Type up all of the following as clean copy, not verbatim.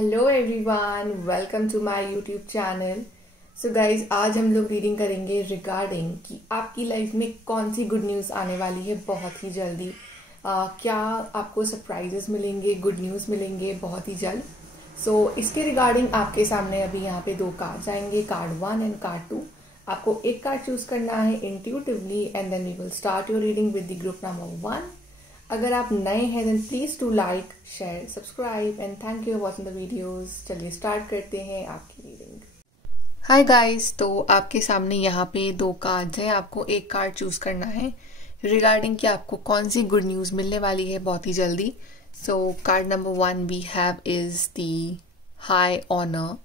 Hello everyone, welcome to my YouTube channel. So guys, आज हम लोग रीडिंग करेंगे रिगार्डिंग कि आपकी लाइफ में कौन सी गुड न्यूज़ आने वाली है बहुत ही जल्दी। क्या आपको सरप्राइजेस मिलेंगे, गुड न्यूज़ मिलेंगे बहुत ही जल्द। सो इसके रिगार्डिंग आपके सामने अभी यहाँ पे दो कार्ड्स आएंगे, कार्ड 1 एंड कार्ड 2। आपको एक कार्ड चूज करना है intuitively and then we will start your reading with the group number 1। अगर आप नए हैं then please to like, share, subscribe and thank you for watching the videos. चलिए स्टार्ट करते हैं आपकी रीडिंग। हाय गाइस, तो आपके सामने यहाँ पे दो कार्ड्स हैं। आपको एक कार्ड चूज करना है रिगार्डिंग कि आपको कौन सी गुड न्यूज मिलने वाली है बहुत ही जल्दी। So card number 1 we have is the high honour.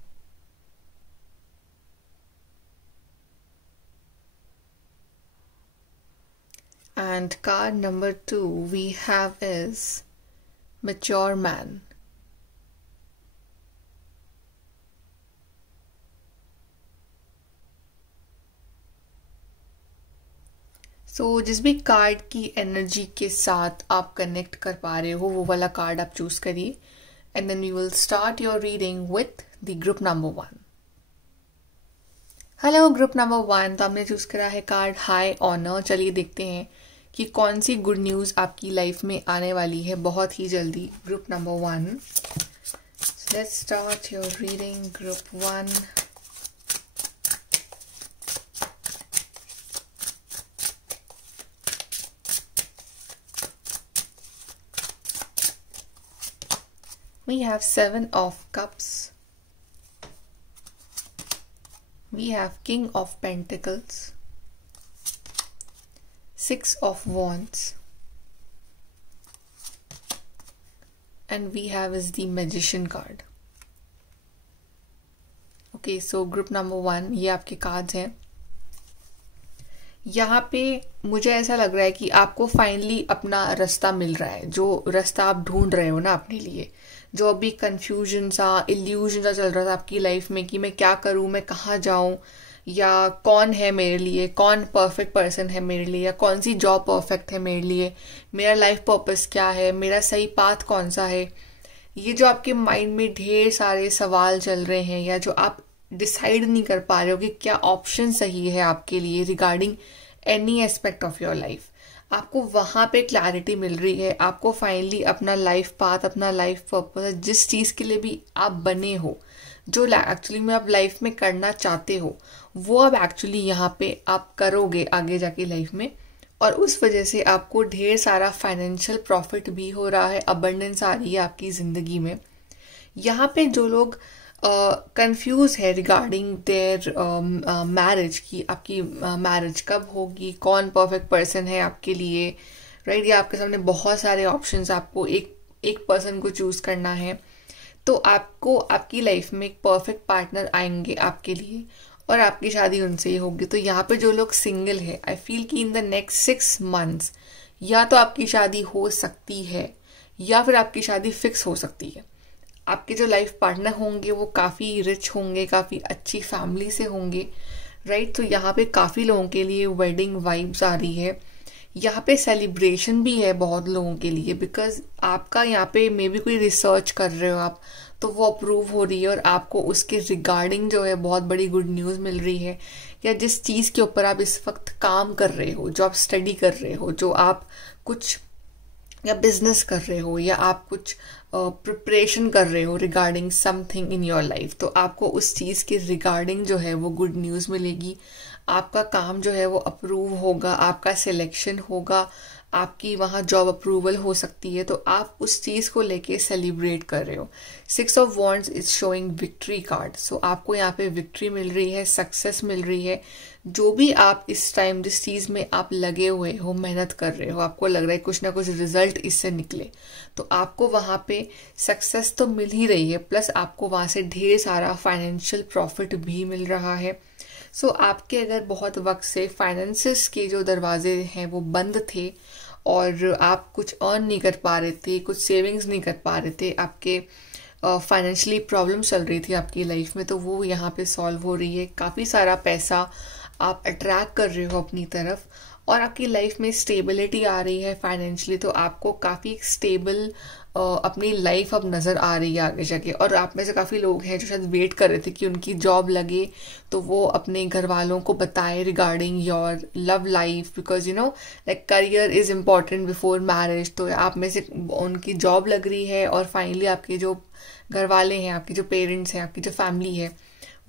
And card number 2 we have is mature man. So जिस भी कार्ड की एनर्जी के साथ आप कनेक्ट कर पा रहे हो वो वाला कार्ड आप चूज करिए and then we will start your reading with the group number 1। Hello group number 1, तो हमने चूज करा है कार्ड हाई ऑनर। चलिए देखते हैं कि कौन सी गुड न्यूज आपकी लाइफ में आने वाली है बहुत ही जल्दी। Group number 1, let's start your reading group 1। We have 7 of Cups. We have King of Pentacles, 6 of Wands, and we have is the Magician card. Okay, so group number 1, ये आपके कार्ड्स हैं। यहाँ पे मुझे ऐसा लग रहा है कि आपको फाइनली अपना रास्ता मिल रहा है, जो रास्ता आप ढूंढ रहे हो ना अपने लिए। जो अभी कंफ्यूजन सा, इल्यूजन सा चल रहा था आपकी लाइफ में कि मैं क्या करूं, मैं कहाँ जाऊं, या कौन है मेरे लिए, कौन परफेक्ट पर्सन है मेरे लिए, या कौन सी जॉब परफेक्ट है मेरे लिए, मेरा लाइफ पर्पस क्या है, मेरा सही पाथ कौन सा है। ये जो आपके माइंड में ढेर सारे सवाल चल रहे हैं या जो आप डिसाइड नहीं कर पा रहे हो कि क्या ऑप्शन सही है आपके लिए regarding any aspect of your life, आपको वहां पे क्लैरिटी मिल रही है। आपको फाइनली अपना लाइफ पाथ, अपना लाइफ पर्पस, जिस चीज के लिए भी आप बने हो, जो एक्चुअली में आप लाइफ में करना चाहते हो, वो अब एक्चुअली यहाँ पे आप करोगे आगे जाके लाइफ में। और उस वजह से आपको ढेर सारा फाइनेंशियल प्रॉफिट भी हो रहा है, अबंडेंस आ रही है आपकी जिंदगी में। यहाँ पे जो लोग कंफ्यूज है रिगार्डिंग देयर मैरिज की, आपकी मैरिज कब होगी, कौन परफेक्ट पर्सन है आपके लिए, राइट। ये आपके सामने बहुत सारे ऑप्शंस, आपको एक पर्सन को चूज करना है। तो आपको आपकी लाइफ में एक परफेक्ट पार्टनर आएंगे आपके लिए और आपकी शादी उनसे ही होगी। तो यहाँ पे जो लोग सिंगल है, आई फील कि इन द नेक्स्ट 6 months या तो आपकी शादी हो सकती है या फिर आपकी शादी फिक्स हो सकती है। आपके जो लाइफ पार्टनर होंगे वो काफ़ी रिच होंगे, काफ़ी अच्छी फैमिली से होंगे, राइट। तो यहाँ पे काफ़ी लोगों के लिए वेडिंग वाइब्स आ रही है। यहाँ पे सेलिब्रेशन भी है बहुत लोगों के लिए, बिकॉज आपका यहाँ पे मे बी कोई रिसर्च कर रहे हो आप, तो वो अप्रूव हो रही है और आपको उसके रिगार्डिंग जो है बहुत बड़ी गुड न्यूज़ मिल रही है। या जिस चीज़ के ऊपर आप इस वक्त काम कर रहे हो, जो आप स्टडी कर रहे हो, जो आप कुछ या बिजनेस कर रहे हो, या आप कुछ प्रिपरेशन कर रहे हो regarding something in your life, तो आपको उस चीज़ के रिगार्डिंग जो है वो गुड न्यूज़ मिलेगी। आपका काम जो है वो अप्रूव होगा, आपका सिलेक्शन होगा, आपकी वहाँ जॉब अप्रूवल हो सकती है। तो आप उस चीज़ को लेके सेलिब्रेट कर रहे हो। 6 of Wands is showing victory card. So आपको यहाँ पे विक्ट्री मिल रही है, सक्सेस मिल रही है। जो भी आप इस टाइम जिस चीज़ में आप लगे हुए हो, मेहनत कर रहे हो, आपको लग रहा है कुछ ना कुछ रिजल्ट इससे निकले, तो आपको वहाँ पे सक्सेस तो मिल ही रही है, प्लस आपको वहाँ से ढेर सारा फाइनेंशियल प्रॉफिट भी मिल रहा है। सो आपके अगर बहुत वक्त से फाइनेंसिस के जो दरवाजे हैं वो बंद थे और आप कुछ अर्न नहीं कर पा रहे थे, कुछ सेविंग्स नहीं कर पा रहे थे, आपके फाइनेंशियली प्रॉब्लम चल रही थी आपकी लाइफ में, तो वो यहाँ पे सॉल्व हो रही है। काफ़ी सारा पैसा आप अट्रैक्ट कर रहे हो अपनी तरफ और आपकी लाइफ में स्टेबिलिटी आ रही है फाइनेंशियली, तो आपको काफ़ी स्टेबल अपनी लाइफ अब नज़र आ रही है आगे जाके। और आप में से काफ़ी लोग हैं जो शायद वेट कर रहे थे कि उनकी जॉब लगे तो वो अपने घर वालों को बताए regarding your love life, because like career is important before marriage. तो आप में से उनकी जॉब लग रही है और फाइनली आपके जो घर वाले हैं, आपके जो पेरेंट्स हैं, आपकी जो फैमिली है,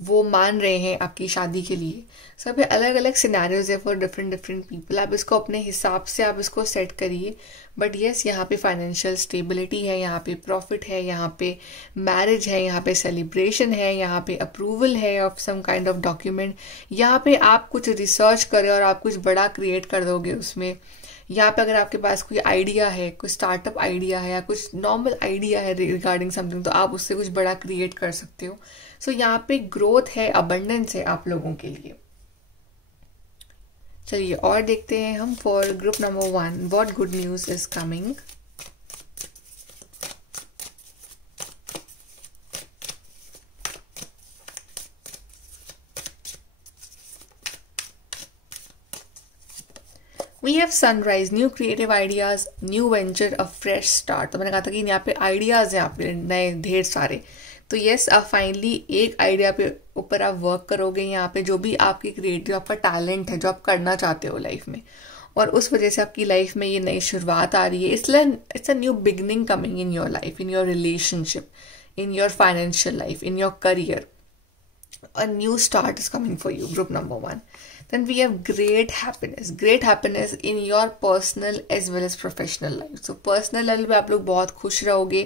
वो मान रहे हैं आपकी शादी के लिए। सब अलग अलग सिनेरियोज है फॉर डिफरेंट डिफरेंट पीपल। आप इसको अपने हिसाब से आप इसको सेट करिए। बट यस, यहाँ पे फाइनेंशियल स्टेबिलिटी है, यहाँ पे प्रॉफिट है, यहाँ पे मैरिज है, यहाँ पे सेलिब्रेशन है, यहाँ पे अप्रूवल है of some kind of document. यहाँ पे आप कुछ रिसर्च करें और आप कुछ बड़ा क्रिएट कर दोगे उसमें। यहाँ पे अगर आपके पास कोई आइडिया है, कोई स्टार्टअप आइडिया है या कुछ नॉर्मल आइडिया है रिगार्डिंग समथिंग, तो आप उससे कुछ बड़ा क्रिएट कर सकते हो। सो यहाँ पे ग्रोथ है, अबंडेंस है आप लोगों के लिए। चलिए और देखते हैं हम for group number 1 what good news is coming. We have sunrise, new creative ideas, new venture, a fresh start. तो मैंने कहा था कि यहाँ पे आइडियाज हैं आपके नए ढेर सारे। तो यस, आप फाइनली एक आइडिया पे ऊपर आप वर्क करोगे यहाँ पे, जो भी आपकी क्रिएटिव आपका टैलेंट है जो आप करना चाहते हो लाइफ में, और उस वजह से आपकी लाइफ में ये नई शुरुआत आ रही है। इसलिए it's a new beginning coming in your life, in your relationship, in your financial life, in your career. A new start is coming for you, group number 1. Then we have great happiness in your personal as well as professional life. So personal level में आप लोग बहुत खुश रहोगे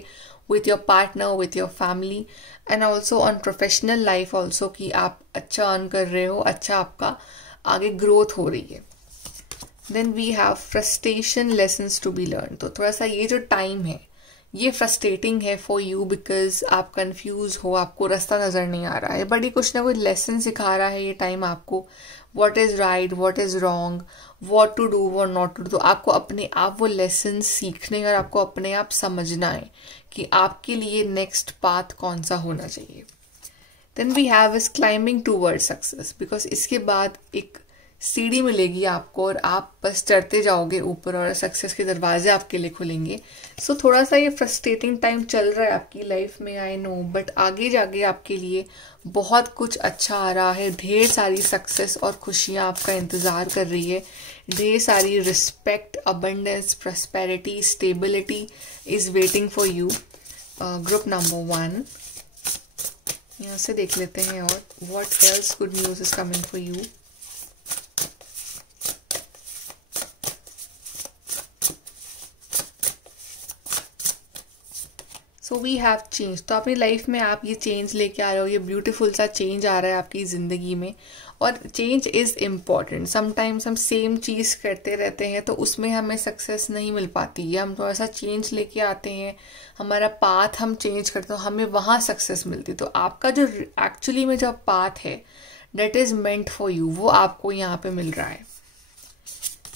with your partner, with your family, and also on professional life also कि आप अच्छा earn कर रहे हो, अच्छा आपका आगे growth हो रही है। Then we have frustration lessons to be learned. तो थोड़ा सा ये जो time है ये फ्रस्ट्रेटिंग है फॉर यू, बिकॉज आप कंफ्यूज हो, आपको रास्ता नजर नहीं आ रहा है, बट ये कुछ ना कुछ लेसन सिखा रहा है ये टाइम आपको, what is right, what is wrong, what to do, what not to do. तो आपको अपने आप वो लेसन सीखने और आपको अपने आप समझना है कि आपके लिए नेक्स्ट पाथ कौन सा होना चाहिए। Then we have is climbing toward success, because इसके बाद एक सीढ़ी मिलेगी आपको और आप बस चढ़ते जाओगे ऊपर और सक्सेस के दरवाजे आपके लिए खुलेंगे। सो थोड़ा सा ये फ्रस्ट्रेटिंग टाइम चल रहा है आपकी लाइफ में, आई नो, बट आगे जाके आपके लिए बहुत कुछ अच्छा आ रहा है। ढेर सारी सक्सेस और खुशियाँ आपका इंतज़ार कर रही है, ढेर सारी respect, abundance, prosperity, stability is waiting for you. Group number 1 यहाँ से देख लेते हैं और what else good news is coming for you. So we have change. तो अपनी लाइफ में आप ये चेंज लेके आ रहे हो, ये ब्यूटीफुल सा चेंज आ रहा है आपकी ज़िंदगी में, और चेंज इज़ इम्पॉर्टेंट। समटाइम्स हम सेम चीज़ करते रहते हैं तो उसमें हमें सक्सेस नहीं मिल पाती, या हम थोड़ा सा चेंज लेके आते हैं, हमारा पाथ हम चेंज करते हो, हमें वहाँ सक्सेस मिलती। तो आपका जो एक्चुअली में जो पाथ है that is meant for you, वो आपको यहाँ पे मिल रहा है।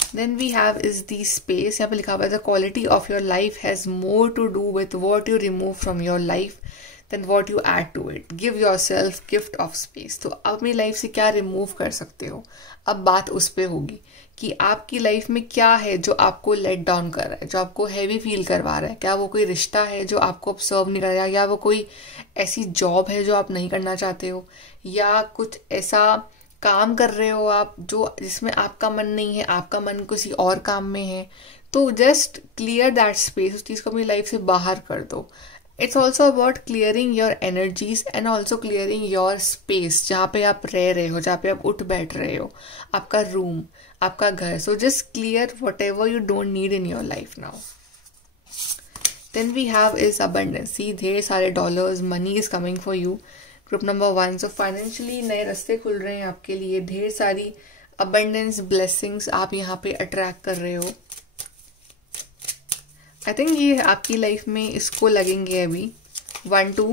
Then we have is the space, यहाँ पे लिखा हुआ है the quality of your life has more to do with what you remove from your life than what you add to it. Give yourself gift of space. तो आप अपनी life से क्या रिमूव कर सकते हो, अब बात उस पर होगी कि आपकी लाइफ में क्या है जो आपको लेट डाउन कर रहा है, जो आपको हैवी फील करवा रहा है। क्या वो कोई रिश्ता है जो आपको अब सर्व नहीं कर रहा है, या वो कोई ऐसी जॉब है जो आप नहीं करना चाहते हो, या कुछ ऐसा काम कर रहे हो आप जो जिसमें आपका मन नहीं है, आपका मन किसी और काम में है। तो जस्ट क्लियर दैट स्पेस, उस चीज़ को अपनी लाइफ से बाहर कर दो। It's also about clearing your energies and also clearing your space, जहाँ पे आप रह रहे हो, जहाँ पे आप उठ बैठ रहे हो, आपका रूम, आपका घर। So just clear whatever you don't need in your life now. Then we have is abundance, ढेर सारे dollars, money is coming for you. Group number 1, so financially नए रास्ते खुल रहे हैं आपके लिए, ढेर सारी अबंडेंस, ब्लेसिंग्स आप यहाँ पे अट्रैक्ट कर रहे हो। आई थिंक ये आपकी लाइफ में इसको लगेंगे अभी 1 to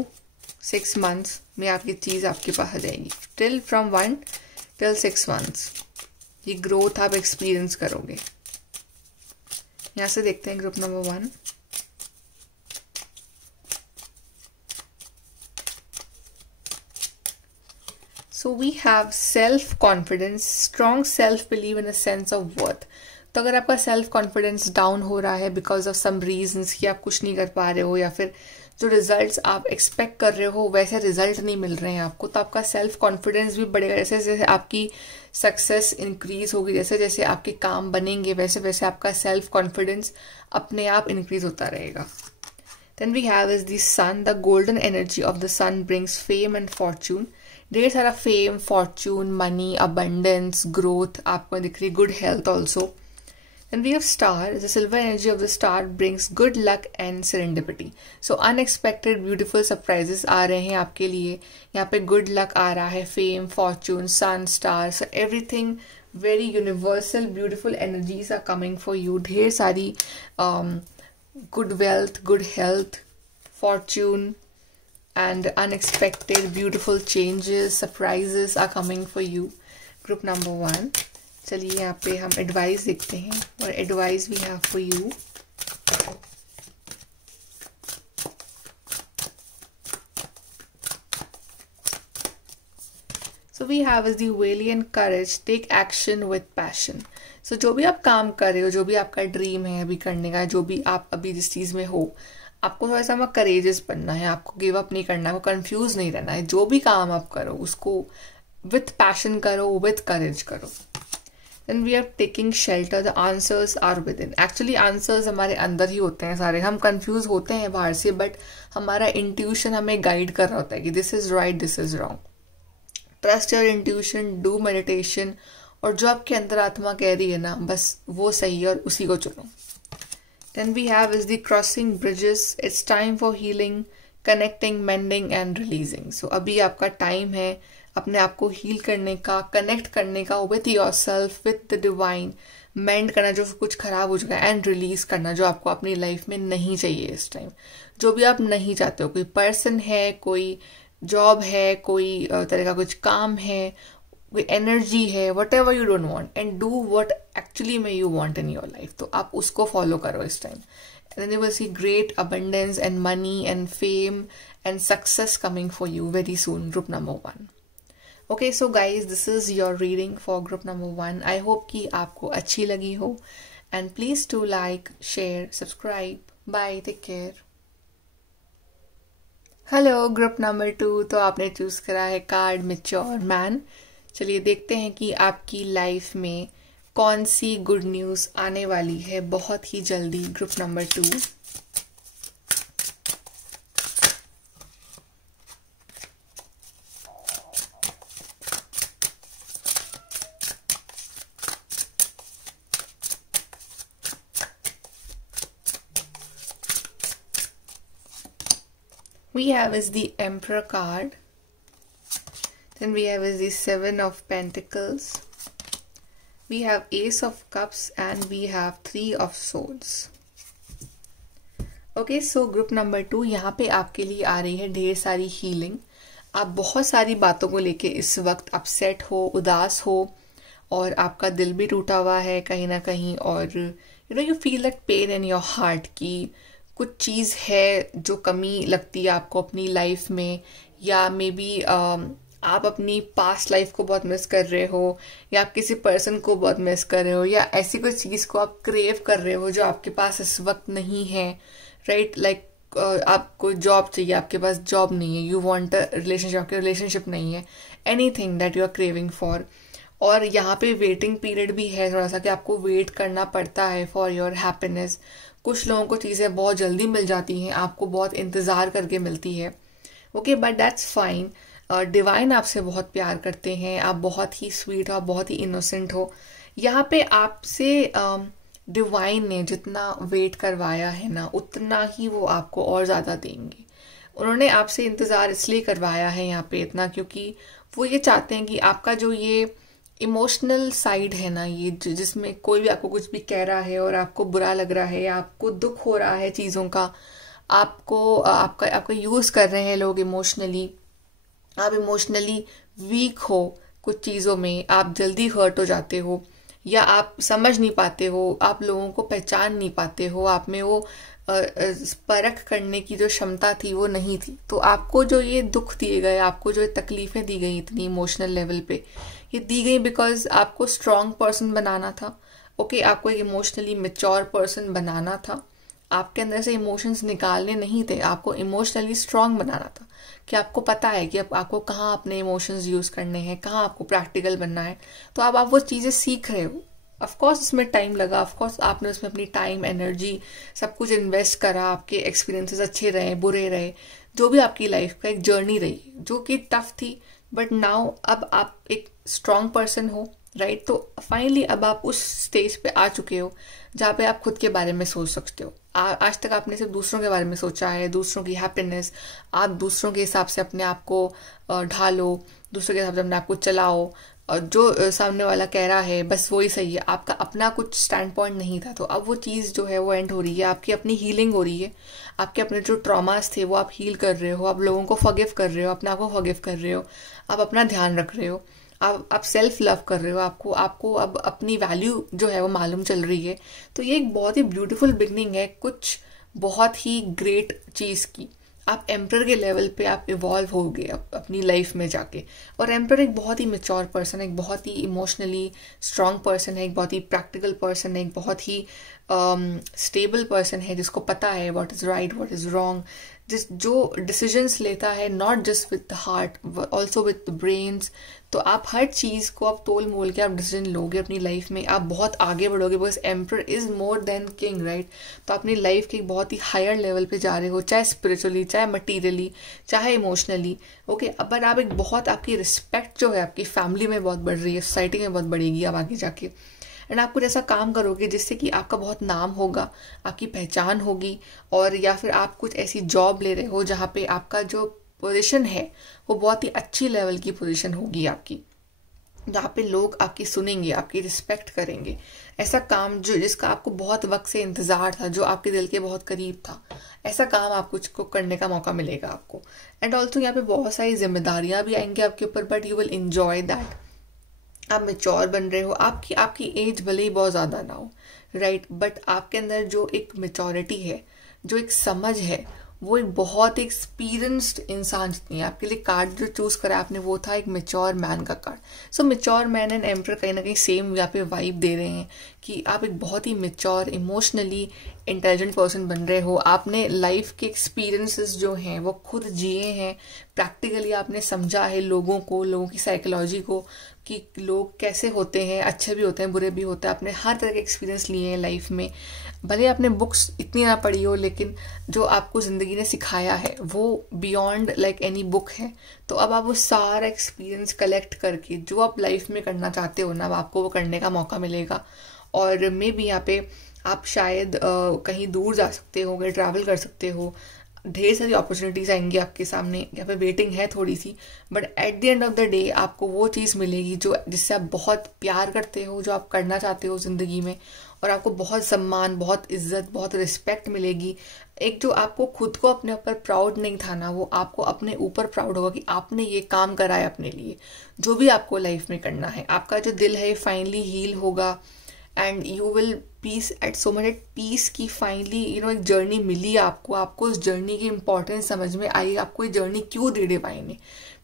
6 months में आपकी चीज़ आपके पास आ जाएगी। टिल फ्रॉम 1 till 6 months ये ग्रोथ आप एक्सपीरियंस करोगे। यहाँ से देखते हैं group number 1। So we have self-confidence, strong self-belief and a sense of worth. तो अगर आपका सेल्फ कॉन्फिडेंस डाउन हो रहा है बिकॉज ऑफ सम रीजंस कि आप कुछ नहीं कर पा रहे हो, या फिर जो रिजल्ट्स आप एक्सपेक्ट कर रहे हो वैसे रिजल्ट नहीं मिल रहे हैं आपको, तो आपका सेल्फ कॉन्फिडेंस भी बढ़ेगा। जैसे जैसे आपकी सक्सेस इंक्रीज होगी, जैसे जैसे आपके काम बनेंगे, वैसे वैसे आपका सेल्फ कॉन्फिडेंस अपने आप इंक्रीज होता रहेगा। Then we have is the sun. The golden energy of the sun brings fame and fortune. ढेर सारा fame, Fortune, money, abundance, growth आपको दिख रही है, good health also. Then we have star. The silver energy of the star brings good luck and serendipity. So unexpected beautiful surprises आ रहे हैं आपके लिए। यहाँ पे good luck आ रहा है, fame, fortune, sun, star. So everything very universal beautiful energies are coming for you. ढेर सारी good wealth, good health, fortune, and unexpected beautiful changes, surprises are coming for you. Group number 1. चलिए यहाँ पे हम advice देखते हैं, और advice we have for you. So we have is the valiant courage, take action with passion. So जो भी आप काम कर रहे हो, जो भी आपका ड्रीम है अभी करने का, जो भी आप अभी जिस चीज़ में हो, आपको थोड़ा सा करेजियस बनना है, आपको गिव अप नहीं करना है, आपको कंफ्यूज नहीं रहना है। जो भी काम आप करो उसको विथ पैशन करो, विथ करेज करो। Then we are taking shelter, the answers are within. Actually answers हमारे अंदर ही होते हैं सारे, हम कंफ्यूज होते हैं बाहर से, बट हमारा इंट्यूशन हमें गाइड कर रहा होता है कि this is right, this is wrong. Trust your intuition, do meditation, और जो आपके अंदर आत्मा कह रही है ना, बस वो सही है और उसी को चुनो। Then we have is the crossing bridges, it's time for healing, connecting, mending and releasing. So अभी आपका टाइम है अपने आप को हील करने का, कनेक्ट करने का with yourself, with the divine, mend करना जो कुछ खराब हो चुका है, एंड रिलीज करना जो आपको अपनी लाइफ में नहीं चाहिए इस टाइम, जो भी आप नहीं चाहते हो। कोई पर्सन है, कोई जॉब है, कोई तरह का कुछ काम है, कोई एनर्जी है, whatever you don't want, and do what actually में you want in your life. तो आप उसको फॉलो करो इस time, and then you will see great abundance and money and fame and success coming for you very soon. Group number 1. Okay, so guys, this is your reading for group number 1. I hope कि आपको अच्छी लगी हो, and please do like, share, subscribe. Bye, take care. Hello, group number 2. तो आपने choose करा है card mature man. चलिए देखते हैं कि आपकी लाइफ में कौन सी गुड न्यूज आने वाली है बहुत ही जल्दी। Group number 2। We have is the Emperor card. Then we have is the 7 of Pentacles. We have Ace of Cups and we have 3 of Swords. Okay, so group number 2, यहाँ पे आपके लिए आ रही है ढेर सारी हीलिंग। आप बहुत सारी बातों को लेके इस वक्त अपसेट हो, उदास हो, और आपका दिल भी टूटा हुआ है कहीं ना कहीं, और you feel that pain in your heart कि कुछ चीज़ है जो कमी लगती है आपको अपनी लाइफ में, या मे बी आप अपनी पास्ट लाइफ को बहुत मिस कर रहे हो, या आप किसी पर्सन को बहुत मिस कर रहे हो, या ऐसी कोई चीज़ को आप क्रेव कर रहे हो जो आपके पास इस वक्त नहीं है, राइट? लाइक आपको जॉब चाहिए, आपके पास जॉब नहीं है, यू वांट अ रिलेशनशिप, आपके रिलेशनशिप नहीं है, anything that you are craving for. और यहाँ पे वेटिंग पीरियड भी है थोड़ा सा, कि आपको वेट करना पड़ता है फॉर योर हैप्पीनेस। कुछ लोगों को चीज़ें बहुत जल्दी मिल जाती हैं, आपको बहुत इंतज़ार करके मिलती है। Okay, but that's fine. Divine आपसे बहुत प्यार करते हैं, आप बहुत ही स्वीट हो, आप बहुत ही इनोसेंट हो। यहाँ पे आपसे डिवाइन ने जितना वेट करवाया है ना, उतना ही वो आपको और ज़्यादा देंगे। उन्होंने आपसे इंतज़ार इसलिए करवाया है यहाँ पे इतना, क्योंकि वो ये चाहते हैं कि आपका जो ये इमोशनल साइड है ना, ये जिसमें कोई भी आपको कुछ भी कह रहा है और आपको बुरा लग रहा है, या आपको दुख हो रहा है चीज़ों का, आपका यूज़ कर रहे हैं लोग इमोशनली, आप इमोशनली वीक हो कुछ चीज़ों में, आप जल्दी हर्ट हो जाते हो, या आप समझ नहीं पाते हो, आप लोगों को पहचान नहीं पाते हो, आप में वो परख करने की जो क्षमता थी वो नहीं थी। तो आपको जो ये दुख दिए गए, आपको जो तकलीफें दी गई इतनी इमोशनल लेवल पे, ये दी गई बिकॉज आपको स्ट्रॉन्ग पर्सन बनाना था, ओके, आपको एक इमोशनली मेच्योर पर्सन बनाना था, आपके अंदर से इमोशंस निकालने नहीं थे, आपको इमोशनली स्ट्रांग बनाना था कि आपको पता है कि अब आपको कहाँ अपने इमोशंस यूज़ करने हैं, कहाँ आपको प्रैक्टिकल बनना है। तो अब आप वो चीज़ें सीख रहे हो। ऑफकोर्स इसमें टाइम लगा, ऑफकोर्स आपने उसमें अपनी टाइम, एनर्जी, सब कुछ इन्वेस्ट करा, आपके एक्सपीरियंसेस अच्छे रहे, बुरे रहे, जो भी आपकी लाइफ का एक जर्नी रही जो कि टफ थी, बट नाउ अब आप एक स्ट्रांग पर्सन हो, राइट। तो फाइनली अब आप उस स्टेज पे आ चुके हो जहाँ पे आप खुद के बारे में सोच सकते हो। आज तक आपने सिर्फ दूसरों के बारे में सोचा है, दूसरों की हैप्पीनेस, आप दूसरों के हिसाब से अपने आप को ढालो, दूसरों के हिसाब से अपने आप को चलाओ, और जो सामने वाला कह रहा है बस वही सही है, आपका अपना कुछ स्टैंड पॉइंट नहीं था। तो अब वो चीज़ जो है वो एंड हो रही है, आपकी अपनी हीलिंग हो रही है, आपके अपने जो ट्रॉमास थे वो आप हील कर रहे हो, आप लोगों को फॉरगिव कर रहे हो, अपने आप को फॉरगिव कर रहे हो, आप अपना ध्यान रख रहे हो, आप सेल्फ लव कर रहे हो, आपको आपको अब अपनी वैल्यू जो है वो मालूम चल रही है। तो ये एक बहुत ही ब्यूटीफुल बिगनिंग है कुछ बहुत ही ग्रेट चीज़ की। आप एम्पर के लेवल पे आप इवॉल्व हो गए अपनी लाइफ में जाके। और एम्पर एक बहुत ही मेच्योर पर्सन है, एक बहुत ही इमोशनली स्ट्रांग पर्सन है, एक बहुत ही प्रैक्टिकल पर्सन है, एक बहुत ही स्टेबल पर्सन है, जिसको पता है what is right, what is wrong, जो डिसीजंस लेता है not just with the heart also with the brains. तो आप हर चीज़ को आप तोल मोल के आप डिसीजन लोगे अपनी लाइफ में, आप बहुत आगे बढ़ोगे, because emperor is more than king, right. तो अपनी लाइफ के एक बहुत ही हायर लेवल पे जा रहे हो, चाहे स्पिरिचुअली, चाहे मटीरियली, चाहे इमोशनली, ओके। पर आप एक बहुत, आपकी रिस्पेक्ट जो है आपकी फैमिली में बहुत बढ़ रही है, सोसाइटी में बहुत बढ़ेगी अब आगे जाके। एंड आप कुछ ऐसा काम करोगे जिससे कि आपका बहुत नाम होगा, आपकी पहचान होगी, और या फिर आप कुछ ऐसी जॉब ले रहे हो जहाँ पे आपका जो पोजीशन है वो बहुत ही अच्छी लेवल की पोजीशन होगी आपकी, जहाँ पे लोग आपकी सुनेंगे, आपकी रिस्पेक्ट करेंगे। ऐसा काम जो जिसका आपको बहुत वक्त से इंतज़ार था, जो आपके दिल के बहुत करीब था, ऐसा काम आपको को करने का मौका मिलेगा आपको। एंड ऑल्सो यहाँ पे बहुत सारी जिम्मेदारियाँ भी आएंगी आपके ऊपर, but you will enjoy that. आप मेच्योर बन रहे हो, आपकी आपकी एज भले ही बहुत ज़्यादा ना हो, राइट, बट आपके अंदर जो एक मेच्योरिटी है, जो एक समझ है, वो एक बहुत एक्सपीरियंस्ड इंसान जितनी है। आपके लिए कार्ड जो चूज करा आपने वो था एक मेच्योर मैन का card. So mature man and emperor कहीं ना कहीं सेम यहाँ पे वाइब दे रहे हैं कि आप एक बहुत ही मेच्योर, इमोशनली इंटेलिजेंट पर्सन बन रहे हो। आपने लाइफ के एक्सपीरियंसेस जो हैं वो खुद जिए हैं, प्रैक्टिकली आपने समझा है लोगों को, लोगों की साइकोलॉजी को, कि लोग कैसे होते हैं, अच्छे भी होते हैं, बुरे भी होते हैं। आपने हर तरह के एक्सपीरियंस लिए हैं लाइफ में, भले आपने बुक्स इतनी ना पढ़ी हो, लेकिन जो आपको ज़िंदगी ने सिखाया है वो बियॉन्ड लाइक एनी बुक है। तो अब आप वो सारा एक्सपीरियंस कलेक्ट करके जो आप लाइफ में करना चाहते हो ना, अब आपको वो करने का मौका मिलेगा। और मे बी यहाँ पे आप शायद कहीं दूर जा सकते हो, कहीं ट्रैवल कर सकते हो, ढेर सारी अपॉर्चुनिटीज आएंगी आपके सामने, यहाँ पे वेटिंग है थोड़ी सी, but at the end of the day आपको वो चीज़ मिलेगी जो जिससे आप बहुत प्यार करते हो, जो आप करना चाहते हो ज़िंदगी में, और आपको बहुत सम्मान, बहुत इज्जत, बहुत रिस्पेक्ट मिलेगी। एक जो आपको खुद को अपने ऊपर प्राउड नहीं था ना, वो आपको अपने ऊपर प्राउड होगा कि आपने ये काम करा है अपने लिए। जो भी आपको लाइफ में करना है, आपका जो दिल है फाइनली हील होगा, and you will peace at so much at peace की फाइनली एक जर्नी मिली आपको। आपको उस जर्नी की इंपॉर्टेंस समझ में आई, आपको ये जर्नी क्यों दी डिवाइन ने,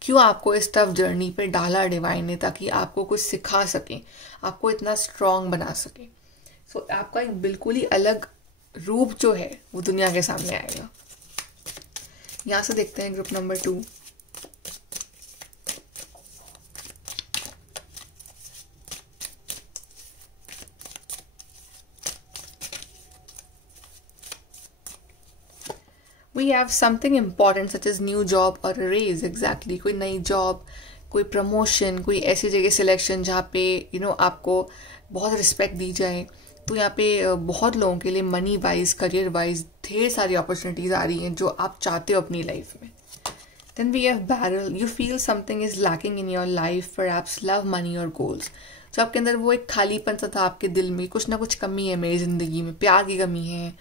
क्यों आपको इस टफ जर्नी पे डाला डिवाइन ने, ताकि आपको कुछ सिखा सके, आपको इतना स्ट्रांग बना सके। सो आपका एक बिल्कुल ही अलग रूप जो है वो दुनिया के सामने आएगा। यहाँ से देखते हैं group number 2। We have something important such as new job or a raise, exactly। कोई नई जॉब, कोई प्रमोशन, कोई ऐसी जगह सिलेक्शन जहाँ पे आपको बहुत रिस्पेक्ट दी जाए। तो यहाँ पे बहुत लोगों के लिए मनी वाइज, करियर वाइज ढेर सारी अपॉर्चुनिटीज आ रही हैं जो आप चाहते हो अपनी लाइफ में। Then we have barrel, you feel something is lacking in your life, perhaps love, money or goals। जो आपके अंदर वो एक खालीपन सा था आपके दिल में, कुछ ना कुछ कमी है मेरी जिंदगी में, प्यार की कमी है,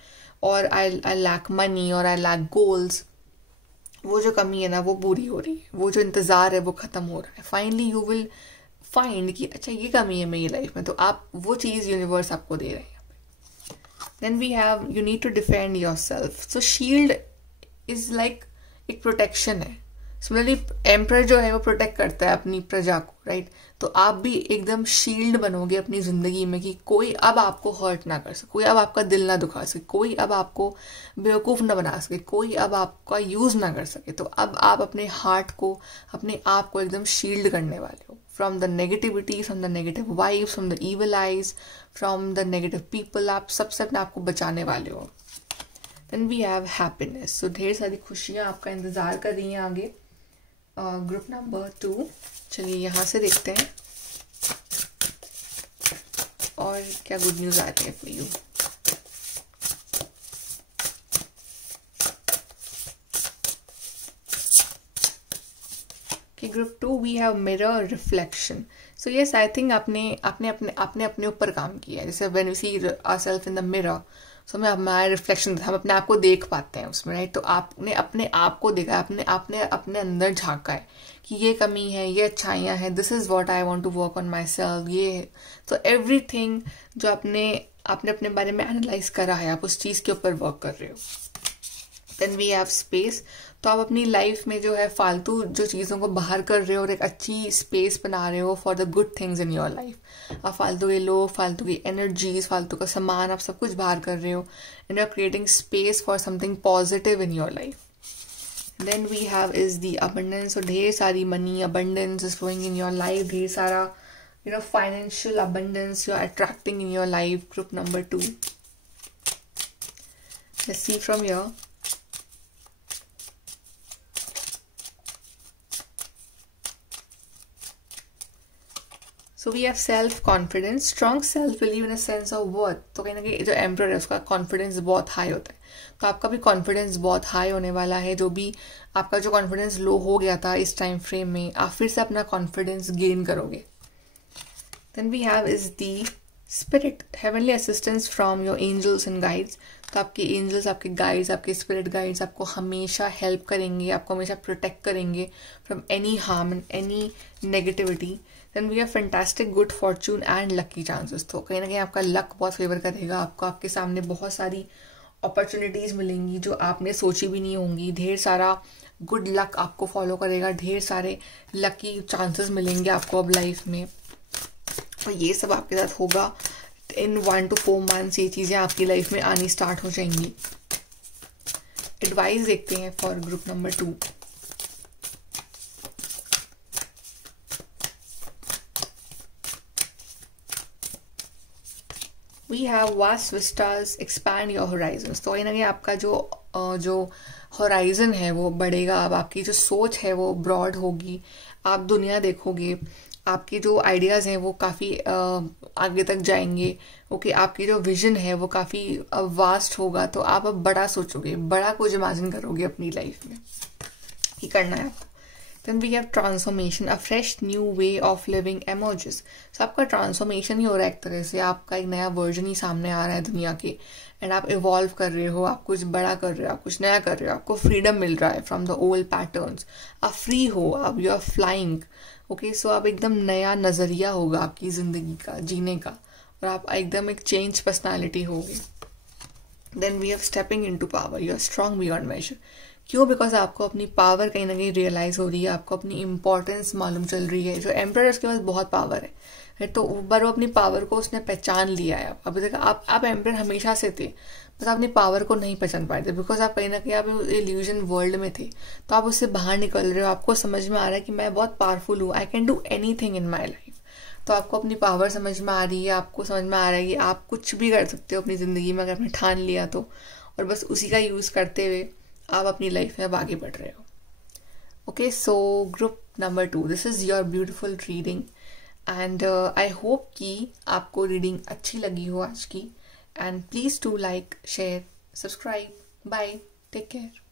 और आई लैक मनी और आई लैक गोल्स। वो जो कमी है ना वो पूरी हो रही है, वो जो इंतज़ार है वो ख़त्म हो रहा है। फाइनली यू विल फाइंड कि अच्छा ये कमी है मेरी लाइफ में, तो आप वो चीज़ यूनिवर्स आपको दे रहे हैं। Then we have you need to defend yourself. So shield is like एक प्रोटेक्शन है, सिमिलरली एम्परर जो है वो प्रोटेक्ट करता है अपनी प्रजा को, राइट। तो आप भी एकदम शील्ड बनोगे अपनी जिंदगी में कि कोई अब आपको हर्ट ना कर सके, कोई अब आपका दिल ना दुखा सके, कोई अब आपको बेवकूफ़ ना बना सके, कोई अब आपका यूज़ ना कर सके। तो अब आप अपने हार्ट को, अपने आप को एकदम शील्ड करने वाले हो from the negativity, from the negative vibes, from the evil eyes, from the negative people. आप सबसे अपने आप को बचाने वाले हो। Then we have happiness. तो ढेर सारी खुशियाँ आपका इंतज़ार कर रही हैं आगे। ग्रुप नंबर 2, चलिए यहाँ से देखते हैं और क्या गुड न्यूज़ आती है फॉर यू। कि group 2 we have mirror reflection. So yes, I think आपने अपने ऊपर काम किया है। जैसे when we see ourselves in the mirror, so मैं हमारा रिफ्लेक्शन, हम अपने आप को देख पाते हैं उसमें, राइट। तो आपने अपने आप को देखा, आपने अपने अंदर झांका है कि ये कमी है, ये अच्छाइयाँ हैं, this is what I want to work on myself, ये। तो एवरीथिंग जो आपने अपने बारे में एनालाइज करा है, आप उस चीज़ के ऊपर वर्क कर रहे हो। Then we have space. तो आप अपनी लाइफ में जो है फालतू जो चीज़ों को बाहर कर रहे हो और एक अच्छी स्पेस बना रहे हो for the good things in your life. आप फालतू के लोग, फालतू की एनर्जीज, फालतू का सामान, आप सब कुछ बाहर कर रहे हो and you are creating space for something positive in your life. Then we have is the abundance. और ढेर सारी money abundance is flowing in your life, ढेर सारा financial abundance you are attracting in your life. Group number 2, let's see from here. So we have self confidence, strong self belief in a sense of worth. तो कहीं ना कहीं जो emperor है उसका confidence बहुत हाई होता है, तो आपका भी कॉन्फिडेंस बहुत हाई होने वाला है। जो भी आपका जो कॉन्फिडेंस लो हो गया था इस टाइम फ्रेम में, आप फिर से अपना कॉन्फिडेंस गेन करोगे। Then we have is the spirit, heavenly assistance from your angels and guides. तो आपके एंजल्स, आपके गाइड्स, आपके स्पिरिट गाइड्स आपको हमेशा हेल्प करेंगे, आपको हमेशा प्रोटेक्ट करेंगे from any harm and any negativity. Then we have fantastic good fortune and lucky chances. तो कहीं ना कहीं आपका लक बहुत फेवर करेगा आपको, आपके सामने बहुत सारी अपॉर्चुनिटीज़ मिलेंगी जो आपने सोची भी नहीं होंगी। ढेर सारा गुड लक आपको फॉलो करेगा, ढेर सारे लकी चांसेस मिलेंगे आपको अब लाइफ में। और ये सब आपके साथ होगा इन 1 to 4 months। ये चीज़ें आपकी लाइफ में आनी स्टार्ट हो जाएंगी। एडवाइस देखते हैं for group number 2। We have vast vistas, expand your horizons. तो कहीं ना कहीं आपका जो होराइजन है वो बढ़ेगा। अब आपकी जो सोच है वो ब्रॉड होगी, आप दुनिया देखोगे, आपके जो आइडियाज़ हैं वो काफ़ी आगे तक जाएंगे। ओके, आपकी जो विजन है वो काफ़ी वास्ट होगा। तो आप अब बड़ा सोचोगे, बड़ा कुछ इमेजिन करोगे अपनी लाइफ में कि करना है आपको। Then we have transformation, a fresh new way of living emerges. तो आपका ट्रांसफॉर्मेशन ही हो रहा है एक तरह से, आपका एक नया वर्जन ही सामने आ रहा है दुनिया के एंड आप इवॉल्व कर रहे हो, आप कुछ बड़ा कर रहे हो, आप कुछ नया कर रहे हो, आपको फ्रीडम मिल रहा है फ्रॉम द ओल्ड पैटर्न्स। आप फ्री हो, आप यू आर फ्लाइंग। ओके, सो अब एकदम नया नज़रिया होगा आपकी ज़िंदगी का जीने का और आप एकदम एक चेंज पर्सनालिटी होगी। Then we have stepping into power, you are strong beyond measure. क्यों? बिकॉज आपको अपनी पावर कहीं ना कहीं रियलाइज हो रही है, आपको अपनी इंपॉर्टेंस मालूम चल रही है। जो एम्परर है उसके पास बहुत पावर है, तो पर वो अपनी पावर को उसने पहचान लिया है। अभी तक आप एम्परर हमेशा से थे, बस अपनी पावर को नहीं पहचान पाए थे बिकॉज आप कहीं ना कहीं आप इल्यूजन वर्ल्ड में थे। तो आप उससे बाहर निकल रहे हो, आपको समझ में आ रहा है कि मैं बहुत पावरफुल हूँ, I can do anything in my life. तो आपको अपनी पावर समझ में आ रही है, आपको समझ में आ रहा है कि आप कुछ भी कर सकते हो अपनी ज़िंदगी में अगर आपने ठान लिया तो, और बस उसी का यूज़ करते हुए आप अपनी लाइफ में अब आगे बढ़ रहे हो। Okay, so group number 2, this is your beautiful reading and I hope कि आपको रीडिंग अच्छी लगी हो आज की। And please do like, share, subscribe. Bye, take care.